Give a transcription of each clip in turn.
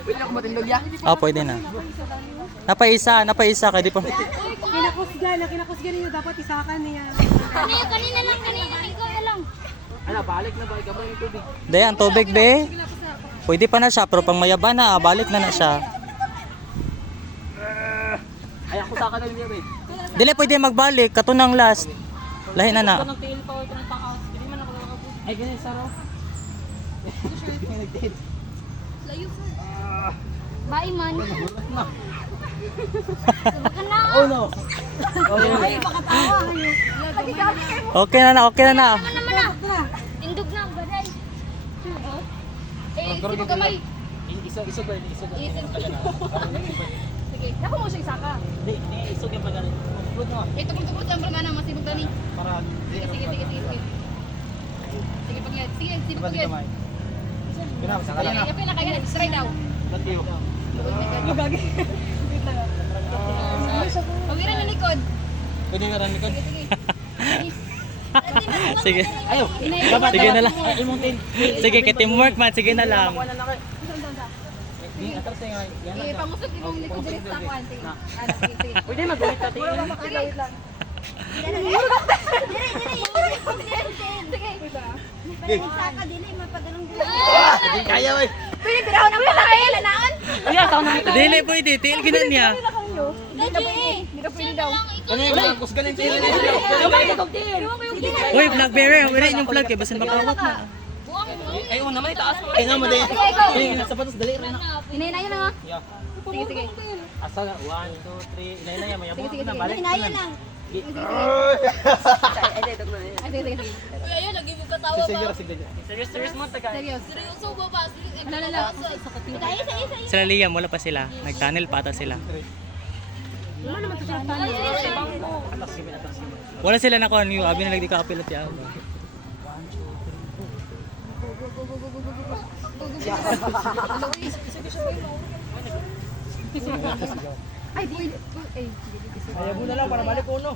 Pwede ako matindog ya? Oh, pwede na. Napaisa kaya di pa. Kinakusgan niyo dapat isakan niya. Kanina lang, ikaw na lang. Ano, balik na ba? Ikaw ba yung tubig? Day, ang tubig, be. Pwede pa na siya, pero pang mayaba na, balik na siya. Ay, ako sa akin na yun, eh. Dili, pwede magbalik, katunang last. Lahi na na. Ito ng tail pa, ito ng taas. Hindi man ako nakakabot. Ay, ganyan, Saro. Nag-tail. Bye, man. Subukan na. Oh, no. Okay na, okay na. Naman na. Tindog na, gaday. Sino kamay? Isog ba? Isog. Sige, naku mo siya isaka. Hindi, isog yung pag-alit. Good mo. Ito kung tubos lang na masibog na ni. Para, Sige. Sige, pag-get. Sige, sibog pag-get. Pinap, saka lang. Sige, pinakaya. Try daw. Ba't kayo? Pagwira na likod. Pwede nga rin likod. Sige. Ayaw. Sige na lang. Ay, imong tail. Sige, kay teamwork man, sige na lang. Makuha na na kayo. Hindi, atras tayo nga. Yan lang. Pangusog din mong likod din sa kwan. Sige. Sige. Pwede mag-ulit natin. Hindi kaya, wey. Pwede tiraw na mo kaya lanaon. Ay, ataw na ito. Dili, pwede, tiil ginan niya. Hindi ka pwede daw. Wala, kusganin tayo. Kamay na kong tail. Uy, vlog bearer, wala inyong vlog eh, basin makawat na. Ay, una naman itaas mo. Ay, naman din. Ay, nasa patas, dali rin na. Hinay na yun na. Yeah. Sige. Asa nga, 1, 2, 3. Inay na yan, mayabot Sige. na. Balik Hinay na. lang. Sige. Ay, sige. Uy, ayun, nag-ibig ka tawa Sige, ba? sige. Serious mo, taga. Serious. Seryoso ba ba? Lala. Isa. Sila Liam, wala pa sila. Nag-tunnel pa ata sila. Atas sige. Wala sila na kuha niyo, abi na lang di ka apil at yan. Ay, di. Ay, Ayabo na lang para balik ko, no?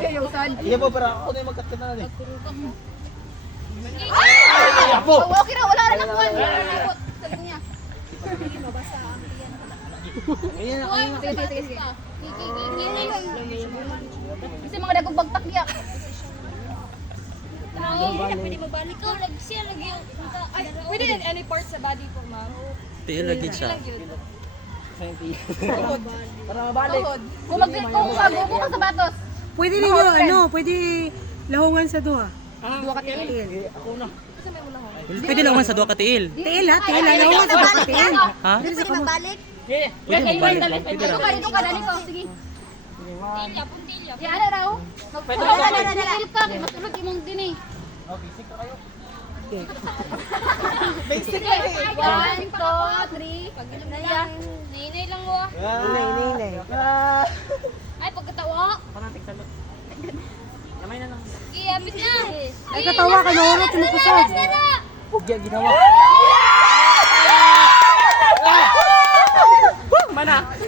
yung saan. Ayabo, para ako na yung magkat na rin. Okay na, wala na kwan. Sabi niya. Ganyan ako yung Sige. Kasi mga dagong bagtak niya. Pwede mabalik ko. Siya lagi yung... Pwede din any part sa body po, ma'am. Tiil lagi siya. para mabalik. Kung magugo ka sa batos. Pwede ninyo, pwede lahungan sa duha. Dua ka tiil. Ako na. Pwede lang man sa duwa ka tiil. Tiil ha, lahungan sa duha tiil. Ha? Pwede mabalik. Pwede magbalik. Pwede Dito ra. ka, dali ko. Sige. Puntilya, puntilya. Di ana raw. Pwede Wala ka. na tiil ka. Matulog imong din eh. Okay, basic ka kayo. Basic ka. 1, 2, 3. Naya. Nainay lang mo ah. Inay. Ay, pagkatawa. Panatik salot. Lamay na lang. Iyabit na. Ay, katawa ka, nahurot yung kusog. Pugya ginawa. Mana?